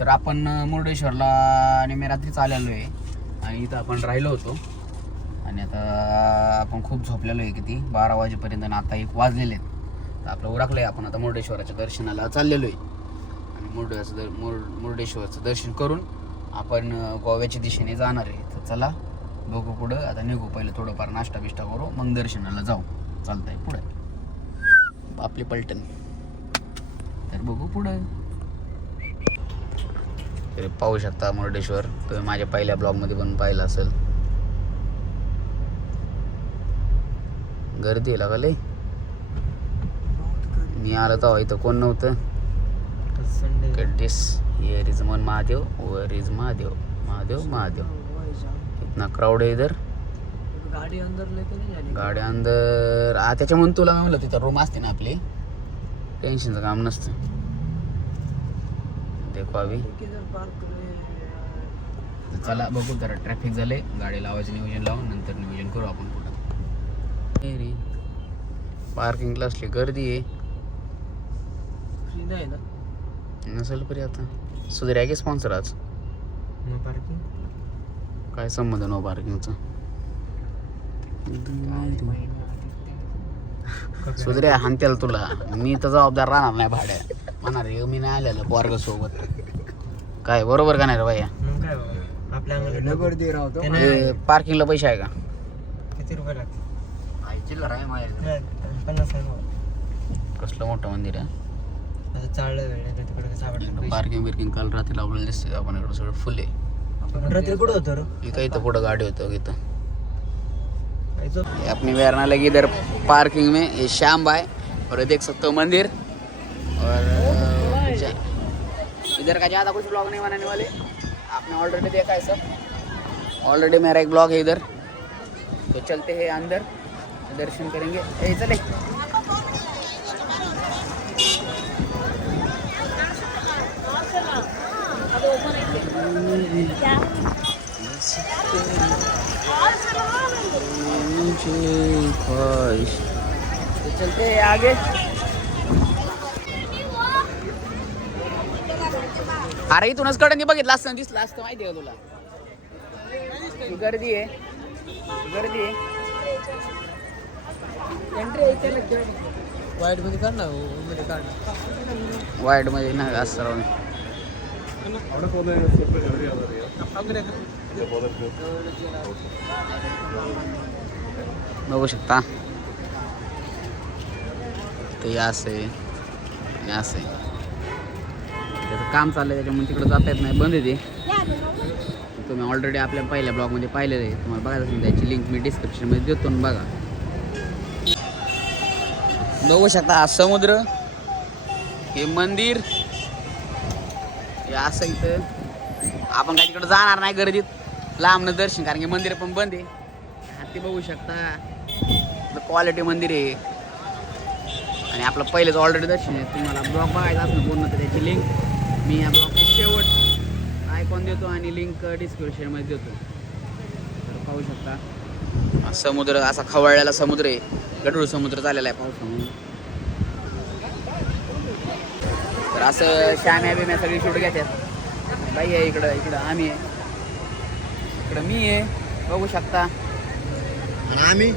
तर आपण मुर्डेश्वरला आणि मी रात्रीच आलेलो आहे आणि इथं आपण राहिलो होतो आणि आता आपण खूप झोपलेलो आहे किती 12 वाजेपर्यंत आणि आता 1 वाजलेले आहेत. तर आपलं उरकलं आहे. आपण आता मुर्डेश्वराच्या दर्शनाला चाललेलो आहे आणि मुर्डेश्वरचं दर्शन करून आपण गोव्याच्या दिशेने जाणार आहे. तर चला बघू पुढं. आता निघू पहिलं थोडंफार नाश्ता बिष्टा करू मग दर्शनाला जाऊ. चालतंय पुढे आपली पलटण. तर बघू पुढं. तरी पाहू शकता मुर्डेश्वर. तुम्ही माझ्या पहिल्या ब्लॉगमध्ये पण पाहिलं असेल. गर्दी आहे लागले. मी आलो तेव्हा इथं कोण नव्हतं. गड्डीस हियर इज मन महादेव वर इज महादेव महादेव महादेव. इतना क्राउड आहे इधर. गाड़ी अंदर लेके नहीं जानी. गाड्या अंदर त्याच्यामुळे तुला मी म्हणलं तिथं रूम असते ना आपली. टेन्शनचं काम नसतं. देखो अभी किधर पार्क करे. चला बघू जरा ट्रॅफिक झाले. गाडी लावायचं नियोजन लावून नंतर नियोजन करू आपण कुठं. पार्किंगला असली गर्दी आहे. सीधा है ना. नसेल परी आता सुधीर आहे की स्पॉन्सर आज. No parking. काय संबंध नो पार्किंगचा. सुधीर हानत्याला तुला. मी तर जबाबदार राहणार नाही भाड्या. म्हणणार मी नाही आलेलं पोरग सोबत. काय बरोबर का नाही रे भैया. मग काय बाबा आपल्या अंगाला गर्दी राहतो. पार्किंगला पैसे आहे का. किती रुपये लागते. चिल्लर आहे माझ्या. 50 आहे. कसलं मोठं मंदिर आहे. आता चाललं वेळ तिकडे सापडलं. पार्किंग बिर्किंग काल रात्री लावलेलं दिसते. आपण इकडं सगळं फुल आहे. आपण रात्री कुठं होतो रे. इथं इथं पुढं गाडी होतं इथं. ये अपनी वेरना लगी इधर पार्किंग में. ये श्याम भाई और देख सकते हो मंदिर. और इधर का ज़्यादा कुछ ब्लॉग नहीं बनाने वाले. आपने ऑलरेडी देखा है सब. ऑलरेडी मेरा एक ब्लॉग है इधर. तो चलते हैं अंदर दर्शन करेंगे. ए चले. तो चलते हैं आगे. अरे इथूनच कडे बघितलं असतं दिसलं असतं माहिती आहे का तुला. गर्दी आहे गर्दी आहे. वाईट मध्ये काढ ना. मध्ये काढ. वाईट मध्ये नाही असं राहून. बघू शकता ते असं आहे आणि असं आहे. त्याचं काम चाललंय त्याच्यामुळे तिकडे जाता येत नाही. बंद आहे ते. तुम्ही ऑलरेडी आपल्या पहिल्या ब्लॉगमध्ये पाहिलेलं आहे. तुम्हाला बघायचं असेल त्याची लिंक मी डिस्क्रिप्शनमध्ये देतो ना बघा. बघू शकता हा समुद्र हे मंदिर हे असं. इथं आपण काय तिकडे जाणार नाही गर्दीत लांबनं दर्शन कारण की मंदिर पण बंद आहे. ते बघू शकता क्वालिटी मंदिर आहे आणि आपलं पहिलेच ऑलरेडी दर्शन आहे. तुम्हाला ब्लॉग बघायचा असं पूर्ण तर त्याची लिंक मी या ब्लॉगची शेवट आयकॉन देतो आणि लिंक डिस्क्रिप्शनमध्ये देतो. तर पाहू शकता समुद्र असा खवळलेला समुद्र आहे. गढूळ समुद्र झालेला आहे पावसामुळे. तर असं श्याम्या बिम्या सगळी शूट घेतात. बाई आहे इकडं इकडं आम्ही आहे इकडं मी आहे बघू शकता. आम्ही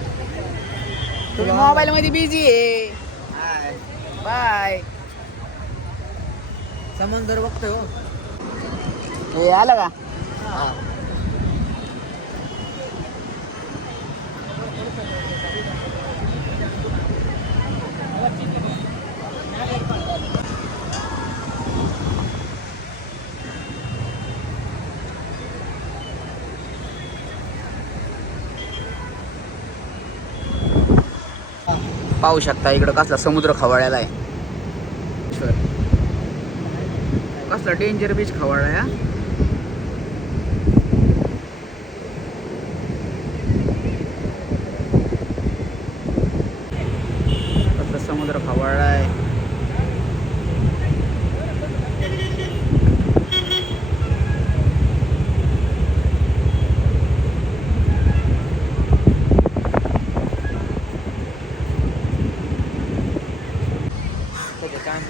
तुम्ही मोबाईल मध्ये बिझी आहे. बाय. समंदर बघतोय हो. हे आलं का. पाहू शकता इकडं कसला समुद्र खवळलेला आहे. कसला डेंजर बीच खवळला आहे. कसला समुद्र खवळला आहे.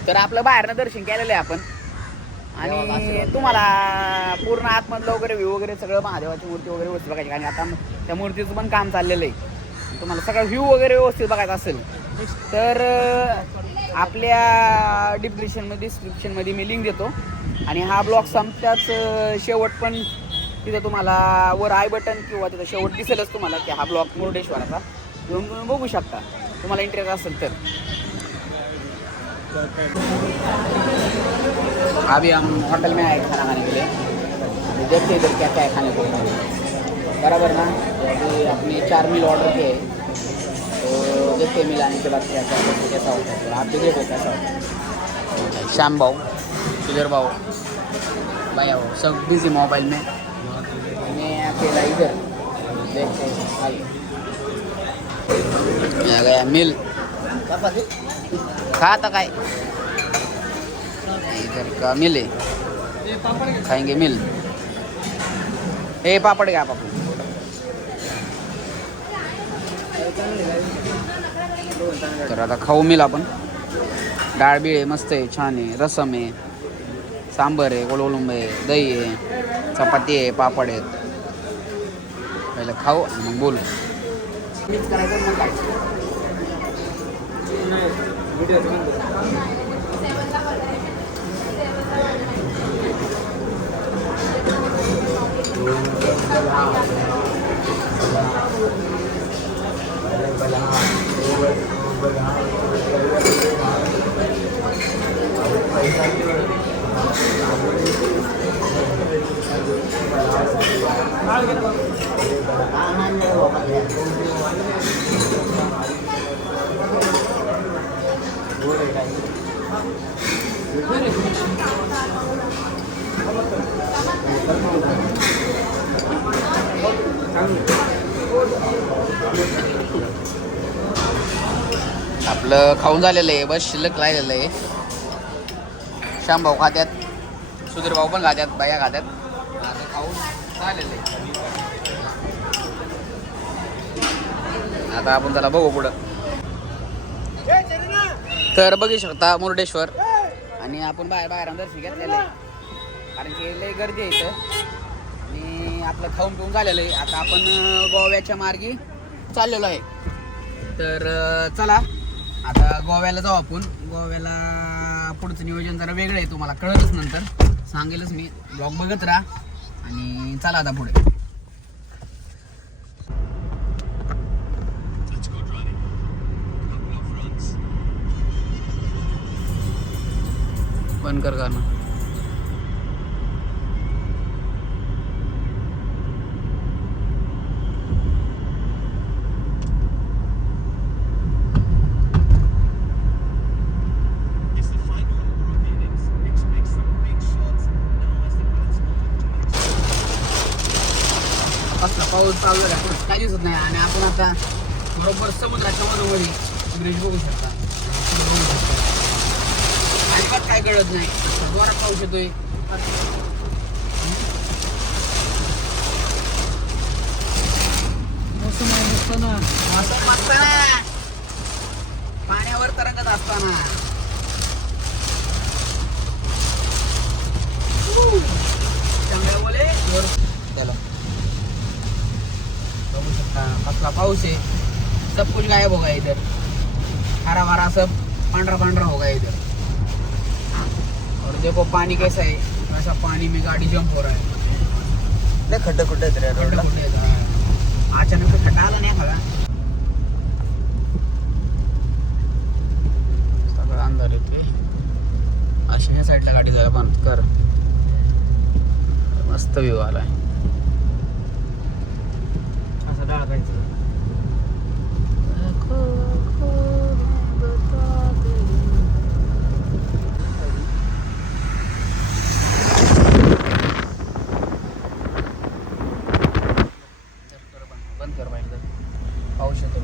तर आपलं बाहेरनं दर्शन केलेलं आहे आपण. आणि तुम्हाला पूर्ण आतमधलं वगैरे व्ह्यू वगैरे सगळं महादेवाची मूर्ती वगैरे व्यवस्थित बघायची आणि आता त्या मूर्तीचं पण काम चाललेलं आहे. तुम्हाला सगळं व्ह्यू वगैरे व्यवस्थित बघायचा असेल तर आपल्या डिस्क्रिप्शनमध्ये मी लिंक देतो आणि हा ब्लॉग संपताच शेवट पण तिथं तुम्हाला वर आय बटन किंवा तिथं शेवट दिसेलच तुम्हाला की हा ब्लॉग मुरुडेश्वराचा तुम्ही बघू शकता तुम्हाला इंटरेस्ट असेल तर. अभी हम होटल में आए खाना खाने के लिए, देखते इधर क्या क्या है खाने को बराबर ना. अभी अपने 4 मील ऑर्डर किए तो देखते मिलाने के बाद क्या कैसा होता है. तो आप भी देखो कैसा होता है. श्याम भाऊ, सुधीर भाऊ, भैया भाऊ सब बिजी मोबाइल में, मैं अकेला इधर देखते आइए. आ गया मिल खाता काय इधर का मिल है खाएंगे मिल. ए पापड़ घ्या पापड. तर आता खाऊ मिल आपण. डाळ बीळ आहे मस्त आहे छान आहे रसम आहे सांबर आहे गोलगोलुंब आहे दही आहे चपाती आहे पापड आहेत. पहिलं खाऊ आणि मग बोलू. मिक्स करायचं मग काय आपलं खाऊन झालेलं आहे बस शिल्लक राहिलेलं आहे. श्याम भाऊ खात्यात सुधीर भाऊ पण खात्यात बाया खात्यात. आता खाऊन झालेलं आहे आता आपण त्याला बघू पुढं. तर बघू शकता मुरुडेश्वर आणि आपण बाहेर दर्शन घेतलेलं आहे कारण की लई गर्दी आहे इथं आणि आपलं खाऊन पिऊन झालेलं आहे. आता आपण गोव्याच्या मार्गी चाललेलो आहे. तर चला आता गोव्याला जाऊ आपण. गोव्याला पुढचं नियोजन जरा वेगळं आहे तुम्हाला कळलंच नंतर सांगेलच मी. ब्लॉग बघत राहा आणि चला आता पुढे. बंद कर गाणं. कसला पाऊस चालू आहे पुढे काही दिसत नाही आणि आपण आता बरोबर समुद्राच्या मधोमधी ब्रिज बघू शकता. अजिबात काय कळत नाही जोरात पाऊस येतोय. पाण्यावर तरंगत असताना चांगल्या बोले चलो बघू शकता कसला पाऊस है. सब कुछ गायब हो गया इधर. हरा भरा सब पांडरा पांडरा हो गया इधर. और देखो पानी कैसा है. वैसा पानी में गाड़ी जंप हो रहा है. खड्डे खुड्डे अचानक से खड्डा आला नाही बघा. सगळं अंधार येते. अशा ह्या साईडला गाडी जायला बंद कर. मस्त व्ह्यू आलाय. असं डाळ पाहिजे. बंद कर पाहिजे पाऊस येतो.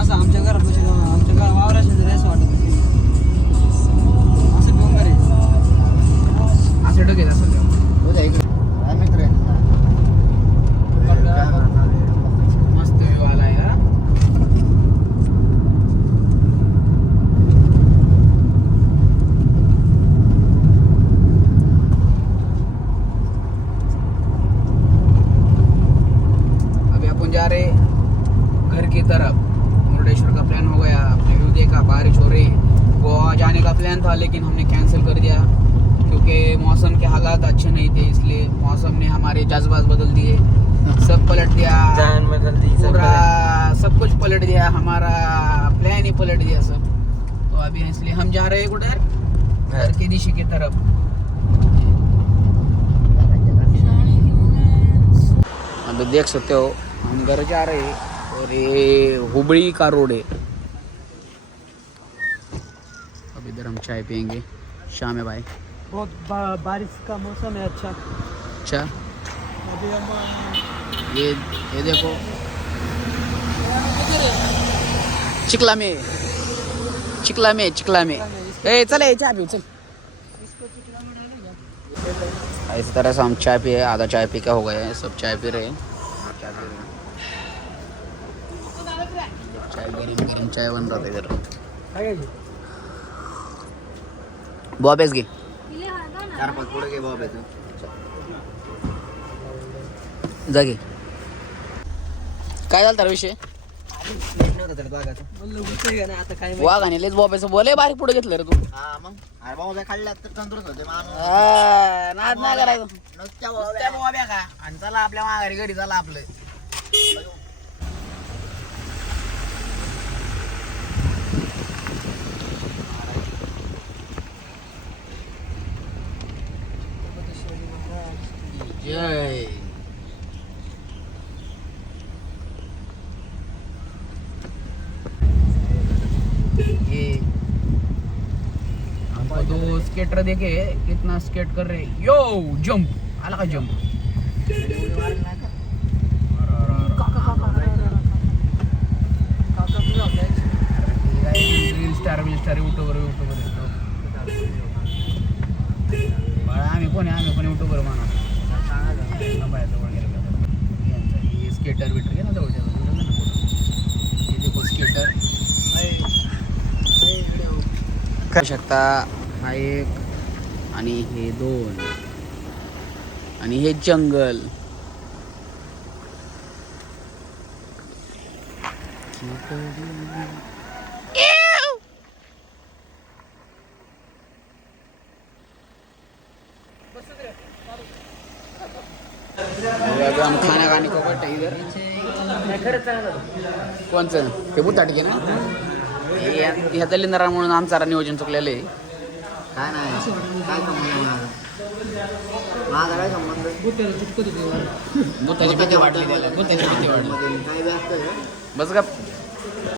असं आमच्या घरात आमच्या घरा वावरा शेजारी असं वाटत असं डोंगर आहे असं डोक्यात असं मस्त व्ह्यू आलाय हा. मौसम के हालात अच्छे नहीं थे, इसलिए मौसम ने हमारे जज्बात बदल दिए, सब पलट दिया, जान बदल दी पूरा सब कुछ पलट दिया, हमारा प्लान ही पलट दिया सब। तो अभी इसलिए हम जा रहे हैं उधर घर की दिशा की तरफ। अभी देख सकते हो हम घर जा रहे हैं और ये हुबड़ी का रोड है। अब इधर हम चाय पियेंगे, शाम है भाई। बहुत बारिश का मौसम है। अच्छा अभी हम ये देखो चिखला में ए चल ए चाय पियो चल। इस तरह से हम चाय पिए, आधा चाय पी का हो गया है, सब चाय पी रहे हैं। चाय गरम चाय बन रहा था इधर। बॉबेस घे 4-5 पुढे घे बॉबेस जा घे। काय झालं तर विषय आता काय वाघ आणि लेच बॉबेस बोले बारीक पुढे घेतलं रे तू। नाद नाही करायचं नुसत्या बॉब्या का आणि चला आपल्या माघारी घरी चला आपलं। जय ये हमको 2 स्केटर देखे कितना स्केट कर रहे। यो जंप आला का जंप। रील स्टार युट्यूबर आम्ही कोणी युट्यूबर म्हणा। स्केटर बिटर घे ना जवळ स्केटर करू शकता। हा एक आणि हे 2 आणि हे जंगल। अभी हम खाना खाने को बैठे इधर। कोणचं हे बुताटके ना ह्या दलिंदरा म्हणून आमचा नियोजन चुकलेलं आहे। काय नाही काय माझा काय संबंध बुताची भीती वाटली त्याला, बुताची भीती वाटली काय बस का